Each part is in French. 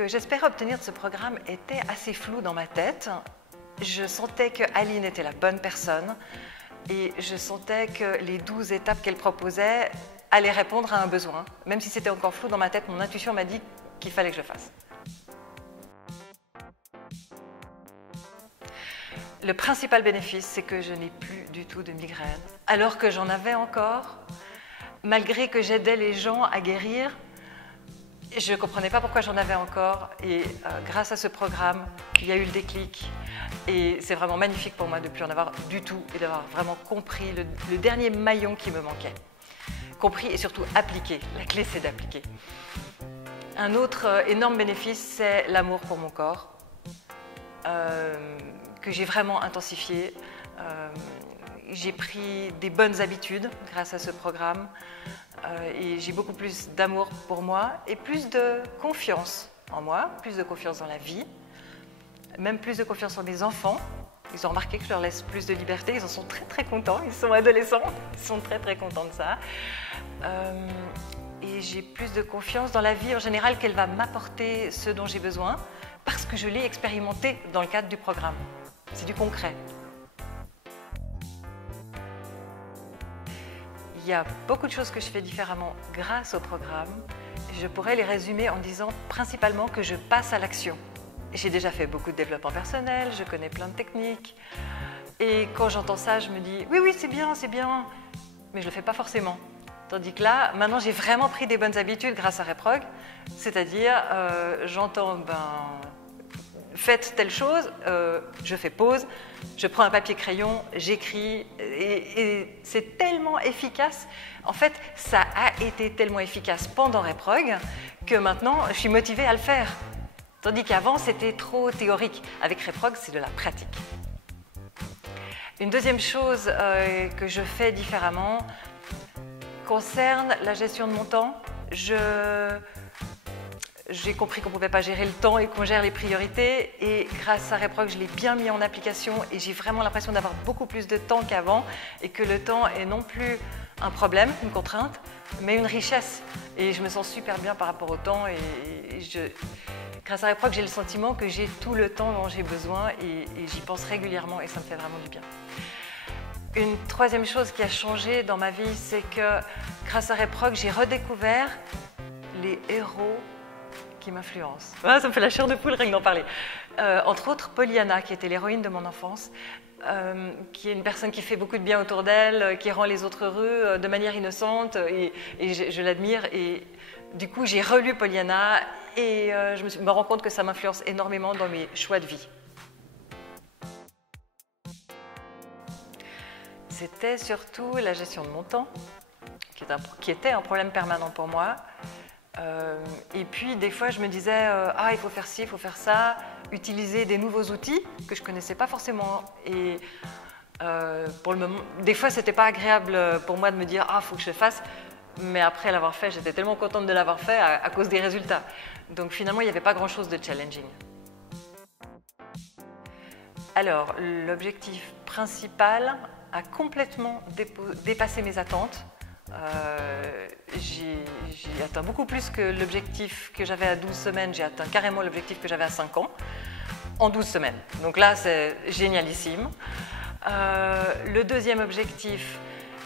que j'espérais obtenir de ce programme était assez flou dans ma tête. Je sentais que Aline était la bonne personne et je sentais que les 12 étapes qu'elle proposait allaient répondre à un besoin. Même si c'était encore flou dans ma tête, mon intuition m'a dit qu'il fallait que je le fasse. Le principal bénéfice, c'est que je n'ai plus du tout de migraine, alors que j'en avais encore. Malgré que j'aidais les gens à guérir, je ne comprenais pas pourquoi j'en avais encore. Et grâce à ce programme, il y a eu le déclic. Et c'est vraiment magnifique pour moi de ne plus en avoir du tout et d'avoir vraiment compris le dernier maillon qui me manquait. Compris et surtout appliqué. La clé, c'est d'appliquer. Un autre énorme bénéfice, c'est l'amour pour mon corps. Que j'ai vraiment intensifié. J'ai pris des bonnes habitudes grâce à ce programme et j'ai beaucoup plus d'amour pour moi et plus de confiance en moi, plus de confiance dans la vie, même plus de confiance en mes enfants. Ils ont remarqué que je leur laisse plus de liberté, ils en sont très très contents, ils sont adolescents, ils sont très très contents de ça. Et j'ai plus de confiance dans la vie en général qu'elle va m'apporter ce dont j'ai besoin parce que je l'ai expérimenté dans le cadre du programme. C'est du concret. Il y a beaucoup de choses que je fais différemment grâce au programme. Je pourrais les résumer en disant principalement que je passe à l'action. J'ai déjà fait beaucoup de développement personnel, je connais plein de techniques. Et quand j'entends ça, je me dis « oui, c'est bien », mais je ne le fais pas forcément. Tandis que là, maintenant, j'ai vraiment pris des bonnes habitudes grâce à Reprog. C'est-à-dire, j'entends faites telle chose, je fais pause, je prends un papier-crayon, j'écris, et c'est tellement efficace. En fait, ça a été tellement efficace pendant Reprog que maintenant, je suis motivée à le faire. Tandis qu'avant, c'était trop théorique. Avec Reprog, c'est de la pratique. Une deuxième chose que je fais différemment concerne la gestion de mon temps. J'ai compris qu'on ne pouvait pas gérer le temps et qu'on gère les priorités. Et grâce à Reprog, je l'ai bien mis en application et j'ai vraiment l'impression d'avoir beaucoup plus de temps qu'avant et que le temps est non plus un problème, une contrainte, mais une richesse. Et je me sens super bien par rapport au temps. Grâce à Reprog, j'ai le sentiment que j'ai tout le temps dont j'ai besoin et j'y pense régulièrement et ça me fait vraiment du bien. Une troisième chose qui a changé dans ma vie, c'est que grâce à Reprog, j'ai redécouvert les héros qui m'influencent. Ah, ça me fait la chair de poule rien que d'en parler. Entre autres, Pollyanna, qui était l'héroïne de mon enfance, qui est une personne qui fait beaucoup de bien autour d'elle, qui rend les autres heureux de manière innocente, et je l'admire. Et du coup, j'ai relu Pollyanna et je me rends compte que ça m'influence énormément dans mes choix de vie. C'était surtout la gestion de mon temps, qui était un problème permanent pour moi. Et puis, des fois, je me disais il faut faire ci, il faut faire ça, utiliser des nouveaux outils que je ne connaissais pas forcément. Et pour le moment, des fois, ce n'était pas agréable pour moi de me dire il faut que je le fasse. Mais après l'avoir fait, j'étais tellement contente de l'avoir fait à cause des résultats. Donc, finalement, il n'y avait pas grand-chose de challenging. Alors, l'objectif principal a complètement dépassé mes attentes. J'ai atteint beaucoup plus que l'objectif que j'avais à 12 semaines, j'ai atteint carrément l'objectif que j'avais à 5 ans, en 12 semaines. Donc là, c'est génialissime. Le deuxième objectif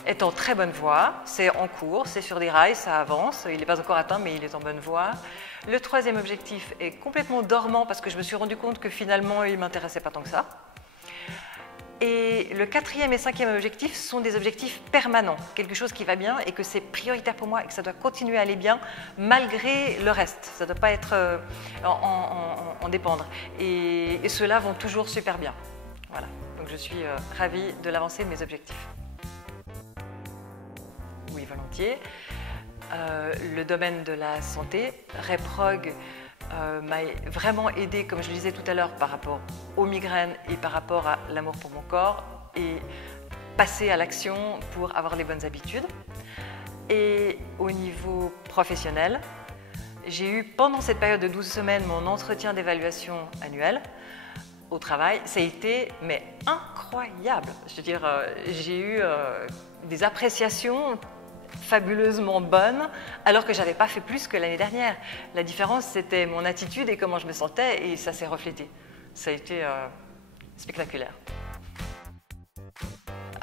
est en très bonne voie, c'est en cours, c'est sur des rails, ça avance, il n'est pas encore atteint, mais il est en bonne voie. Le troisième objectif est complètement dormant parce que je me suis rendu compte que finalement, il ne m'intéressait pas tant que ça. Et le quatrième et cinquième objectif sont des objectifs permanents, quelque chose qui va bien et que c'est prioritaire pour moi et que ça doit continuer à aller bien malgré le reste. Ça ne doit pas être en dépendre. Et ceux-là vont toujours super bien. Voilà. Donc je suis ravie de l'avancée de mes objectifs. Oui, volontiers. Le domaine de la santé, Reprog m'a vraiment aidé, comme je le disais tout à l'heure, par rapport aux migraines et par rapport à l'amour pour mon corps et passer à l'action pour avoir les bonnes habitudes. Et au niveau professionnel, j'ai eu pendant cette période de 12 semaines mon entretien d'évaluation annuel au travail. Ça a été incroyable. Je veux dire, j'ai eu des appréciations fabuleusement bonne alors que je n'avais pas fait plus que l'année dernière. La différence, c'était mon attitude et comment je me sentais et ça s'est reflété. Ça a été spectaculaire.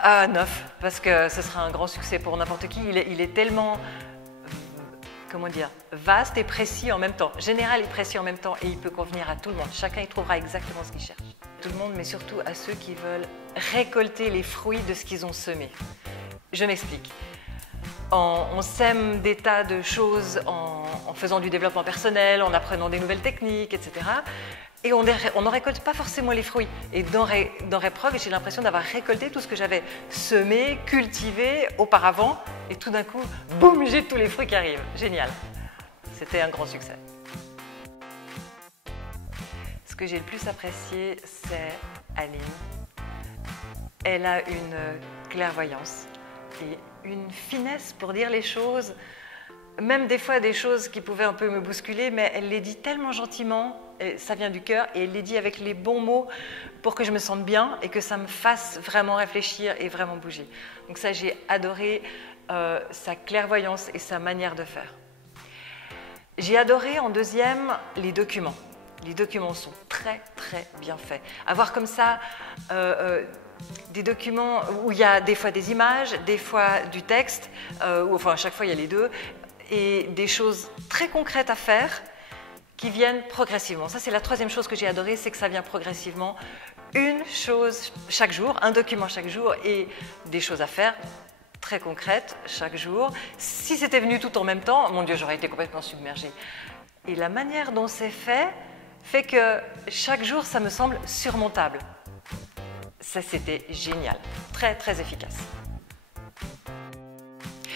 9, parce que ce sera un grand succès pour n'importe qui. Il est tellement, comment dire, vaste et précis en même temps, général et précis en même temps, et il peut convenir à tout le monde. Chacun y trouvera exactement ce qu'il cherche. Tout le monde, mais surtout à ceux qui veulent récolter les fruits de ce qu'ils ont semé. Je m'explique. On sème des tas de choses en faisant du développement personnel, en apprenant des nouvelles techniques, etc. Et on n'en récolte pas forcément les fruits. Et dans Reprog, j'ai l'impression d'avoir récolté tout ce que j'avais semé, cultivé auparavant. Et tout d'un coup, boum, j'ai tous les fruits qui arrivent. Génial. C'était un grand succès. Ce que j'ai le plus apprécié, c'est Aline. Elle a une clairvoyance et une finesse pour dire les choses, même des fois des choses qui pouvaient un peu me bousculer, mais elle les dit tellement gentiment, et ça vient du cœur, et elle les dit avec les bons mots pour que je me sente bien et que ça me fasse vraiment réfléchir et vraiment bouger. Donc ça, j'ai adoré sa clairvoyance et sa manière de faire. J'ai adoré en deuxième les documents. Les documents sont très très bien faits. Avoir comme ça des documents où il y a des fois des images, des fois du texte, ou enfin à chaque fois il y a les deux, et des choses très concrètes à faire qui viennent progressivement. Ça, c'est la troisième chose que j'ai adorée, c'est que ça vient progressivement. Une chose chaque jour, un document chaque jour, et des choses à faire très concrètes chaque jour. Si c'était venu tout en même temps, mon Dieu, j'aurais été complètement submergée. Et la manière dont c'est fait que chaque jour, ça me semble surmontable. Ça, c'était génial, très très efficace.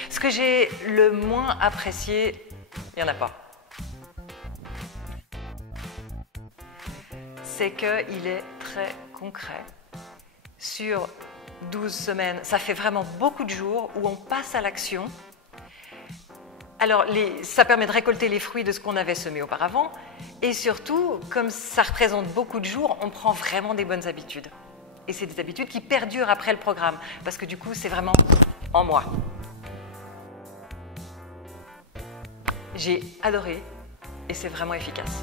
Ce que j'ai le moins apprécié, il n'y en a pas. C'est qu'il est très concret. Sur 12 semaines, ça fait vraiment beaucoup de jours où on passe à l'action. Alors, ça permet de récolter les fruits de ce qu'on avait semé auparavant. Et surtout, comme ça représente beaucoup de jours, on prend vraiment des bonnes habitudes. Et c'est des habitudes qui perdurent après le programme, parce que du coup, c'est vraiment en moi. J'ai adoré et c'est vraiment efficace.